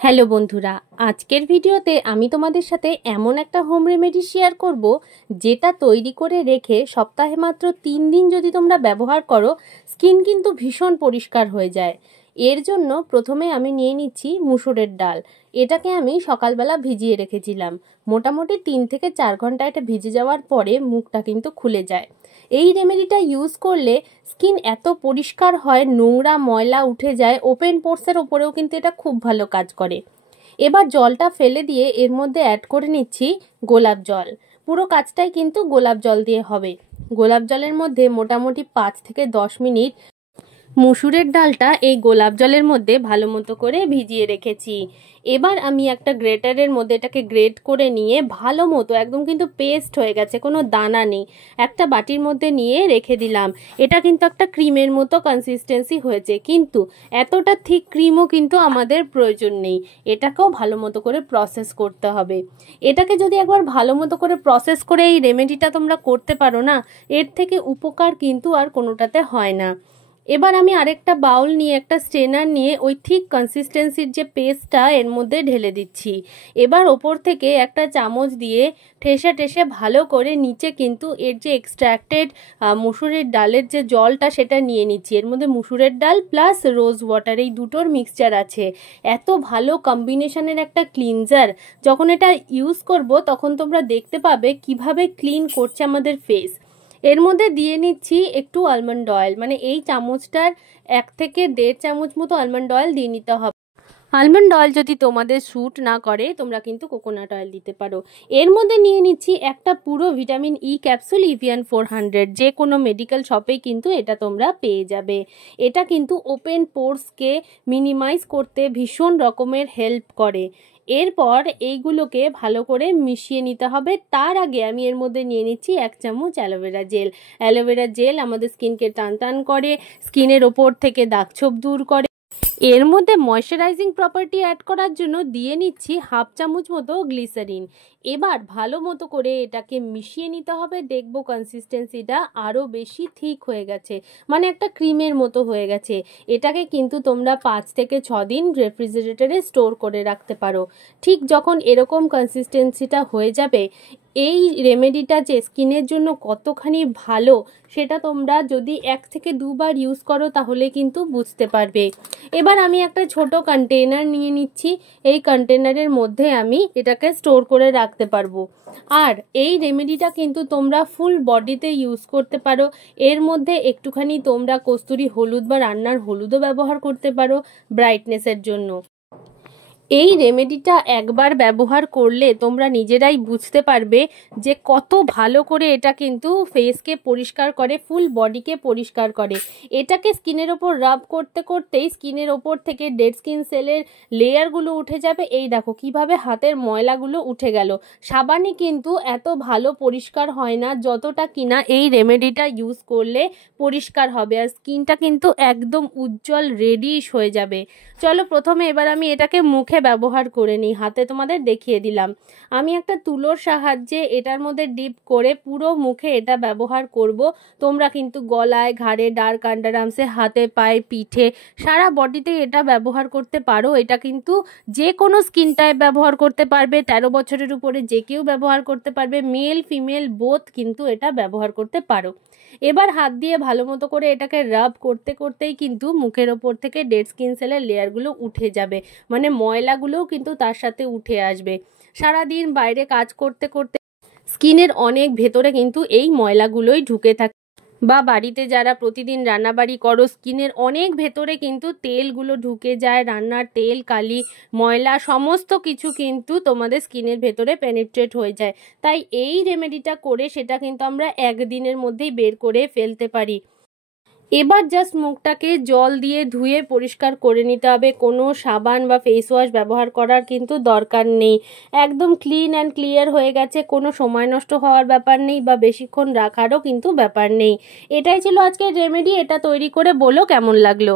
Hello বন্ধুরা, আজকের ভিডিওতে আমি তোমাদের সাথে এমন একটা হোম রেমেডি শেয়ার করব যেটা তৈরি করে রেখে সপ্তাহে মাত্র 3 দিন যদি তোমরা ব্যবহার করো, স্কিন কিন্তু ভীষণ পরিষ্কার হয়ে যায়। এর জন্য প্রথমে আমি নিয়ে নিচ্ছি মুসুরের ডাল। এটাকে আমি সকালবেলা ভিজিয়ে রেখেছিলাম। মোটামুটি 3 থেকে 4 ঘন্টা এটা ভিজে যাওয়ার পরে মুখটা কিন্তু খুলে যায়। এই রেমেডিটা ইউজ করলে স্কিন এত পরিষ্কার হয়, নোংরা ময়লা উঠে যায়, ওপেন পোর্সের ওপরেও কিন্তু এটা খুব ভালো কাজ করে। এবার জলটা ফেলে দিয়ে এর মধ্যে অ্যাড করে নিচ্ছি গোলাপ জল। পুরো কাজটাই কিন্তু গোলাপ জল দিয়ে হবে। গোলাপ জলের মধ্যে মোটামুটি 5 থেকে 10 মিনিট মুসুরের ডালটা এই গোলাপ জলের মধ্যে ভালো মতো করে ভিজিয়ে রেখেছি। এবার আমি একটা গ্রেটারের মধ্যে এটাকে গ্রেট করে নিয়ে ভালো মতো একদম কিন্তু পেস্ট হয়ে গেছে, কোনো দানা নেই, একটা বাটির মধ্যে নিয়ে রেখে দিলাম। এটা কিন্তু একটা ক্রিমের মতো কনসিস্টেন্সি হয়েছে, কিন্তু এতটা থিক ক্রিমও কিন্তু আমাদের প্রয়োজন নেই। এটাকেও ভালো মতো করে প্রসেস করতে হবে। এটাকে যদি একবার ভালো মতো করে প্রসেস করে এই রেমেডিটা তোমরা করতে পারো না, এর থেকে উপকার কিন্তু আর কোনোটাতে হয় না। এবার আমি আরেকটা বাউল নিয়ে একটা স্ট্রেনার নিয়ে ওই ঠিক কনসিস্টেন্সির যে পেস্টটা এর মধ্যে ঢেলে দিচ্ছি। এবার ওপর থেকে একটা চামচ দিয়ে ঠেসে ঠেসে ভালো করে নিচে কিন্তু এর যে এক্সট্র্যাক্টেড মুসুরের ডালের যে জলটা সেটা নিয়ে নিচ্ছি। এর মধ্যে মুসুরের ডাল প্লাস রোজ ওয়াটার এই দুটোর মিক্সচার আছে। এত ভালো কম্বিনেশনের একটা ক্লিনজার, যখন এটা ইউজ করব তখন তোমরা দেখতে পাবে কিভাবে ক্লিন করছে আমাদের ফেস। এর মধ্যে দিয়ে নিচ্ছি একটু আলমন্ড অয়েল, মানে এই চামচটার 1 থেকে 1.5 চামচ মতো আলমন্ড অয়েল দিয়ে নিতে হবে। আলমন্ড অয়েল যদি তোমাদের স্যুট না করে তোমরা কিন্তু কোকোনাট অয়েল দিতে পারো। এর মধ্যে নিয়ে নিচ্ছি একটা পুরো ভিটামিন ই ক্যাপসুল ইভিয়ান 400, যে কোনো মেডিকেল শপেই কিন্তু এটা তোমরা পেয়ে যাবে। এটা কিন্তু ওপেন পোর্সকে মিনিমাইজ করতে ভীষণ রকমের হেল্প করে। এরপর এইগুলোকে ভালো করে মিশিয়ে নিতে হবে। তার আগে আমি এর মধ্যে নিয়ে নিচ্ছি 1 চামচ অ্যালোভেরা জেল। অ্যালোভেরা জেল আমাদের স্কিনকে টান টান করে, স্কিনের ওপর থেকে দাগছোপ দূর করে। এর মধ্যে ময়শ্চারাইজিং প্রপার্টি অ্যাড করার জন্য দিয়ে নিচ্ছি 1/2 চামচ মতো গ্লিসারিন। এবার ভালো মতো করে এটাকে মিশিয়ে নিতে হবে। দেখবো কনসিস্টেন্সিটা আরও বেশি থিক হয়ে গেছে, মানে একটা ক্রিমের মতো হয়ে গেছে। এটাকে কিন্তু তোমরা 5 থেকে 6 দিন রেফ্রিজারেটরে স্টোর করে রাখতে পারো। ঠিক যখন এরকম কনসিস্টেন্সিটা হয়ে যাবে, এই রেমেডিটা যে স্কিনের জন্য কতখানি ভালো সেটা তোমরা যদি 1 থেকে 2 বার ইউজ করো তাহলে কিন্তু বুঝতে পারবে। এবার আমি একটা ছোট কন্টেনার নিয়ে নিচ্ছি। এই কন্টেনারের মধ্যে আমি এটাকে স্টোর করে রাখতে পারবো। আর এই রেমেডিটা কিন্তু তোমরা ফুল বডিতে ইউজ করতে পারো। এর মধ্যে একটুখানি তোমরা কস্তুরি হলুদ বা রান্নার হলুদও ব্যবহার করতে পারো ব্রাইটনেসের জন্য। এই রেমেডিটা একবার ব্যবহার করলে তোমরা নিজেরাই বুঝতে পারবে যে কত ভালো করে এটা কিন্তু ফেসকে পরিষ্কার করে, ফুল বডিকে পরিষ্কার করে। এটাকে স্কিনের ওপর রাব করতে করতেই স্কিনের ওপর থেকে ডেড স্কিন সেলের লেয়ারগুলো উঠে যাবে। এই দেখো কিভাবে হাতের ময়লাগুলো উঠে গেল। সাবানই কিন্তু এত ভালো পরিষ্কার হয় না যতটা কিনা এই রেমেডিটা ইউজ করলে পরিষ্কার হবে, আর স্কিনটা কিন্তু একদম উজ্জ্বল রেডিশ হয়ে যাবে। চলো প্রথমে এবার আমি এটাকে মুখে ব্যবহার করে নিই। হাতে তোমাদের দেখিয়ে দিলাম। আমি একটা তুলোর সাহায্যে এটার মধ্যে ডিপ করে পুরো মুখে এটা ব্যবহার করব। তোমরা কিন্তু গলায়, ঘাড়ে, ডার্ক আন্ডারআর্মসে, হাতে, পায়ে, পিঠে, সারা বডিতে এটা ব্যবহার করতে পারো। এটা কিন্তু যে কোনো স্কিন টাইপ ব্যবহার করতে পারবে, 13 বছরের উপরে যে কেউ ব্যবহার করতে পারবে, মেল ফিমেল বোথ কিন্তু এটা ব্যবহার করতে পারো। এবার হাত দিয়ে ভালো মতো করে এটাকে রাব করতে করতেই কিন্তু মুখের ওপর থেকে ডেড স্কিন সেলের লেয়ারগুলো উঠে যাবে, মানে ময়লাগুলোও কিন্তু তার সাথে উঠে আসবে। সারাদিন বাইরে কাজ করতে করতে স্কিনের অনেক ভেতরে কিন্তু এই ময়লাগুলোই ঢুকে থাকে, বা বাড়িতে যারা প্রতিদিন রান্নাবাড়ি করো স্কিনের অনেক ভেতরে কিন্তু তেলগুলো ঢুকে যায়। রান্নার তেল, কালি, ময়লা সমস্ত কিছু কিন্তু তোমাদের স্কিনের ভেতরে পেনিট্রেট হয়ে যায়। তাই এই রেমেডিটা করে সেটা কিন্তু আমরা 1 দিনের মধ্যেই বের করে ফেলতে পারি। এবার জাস্ট মুখটাকে জল দিয়ে ধুয়ে পরিষ্কার করে নিতে হবে। কোনো সাবান বা ফেস ওয়াশ ব্যবহার করার কিন্তু দরকার নেই। একদম ক্লিন অ্যান্ড ক্লিয়ার হয়ে গেছে, কোনো সময় নষ্ট হওয়ার ব্যাপার নেই বা বেশিক্ষণ রাখারও কিন্তু ব্যাপার নেই। এটাই ছিল আজকের রেমেডি। এটা তৈরি করে বলো কেমন লাগলো।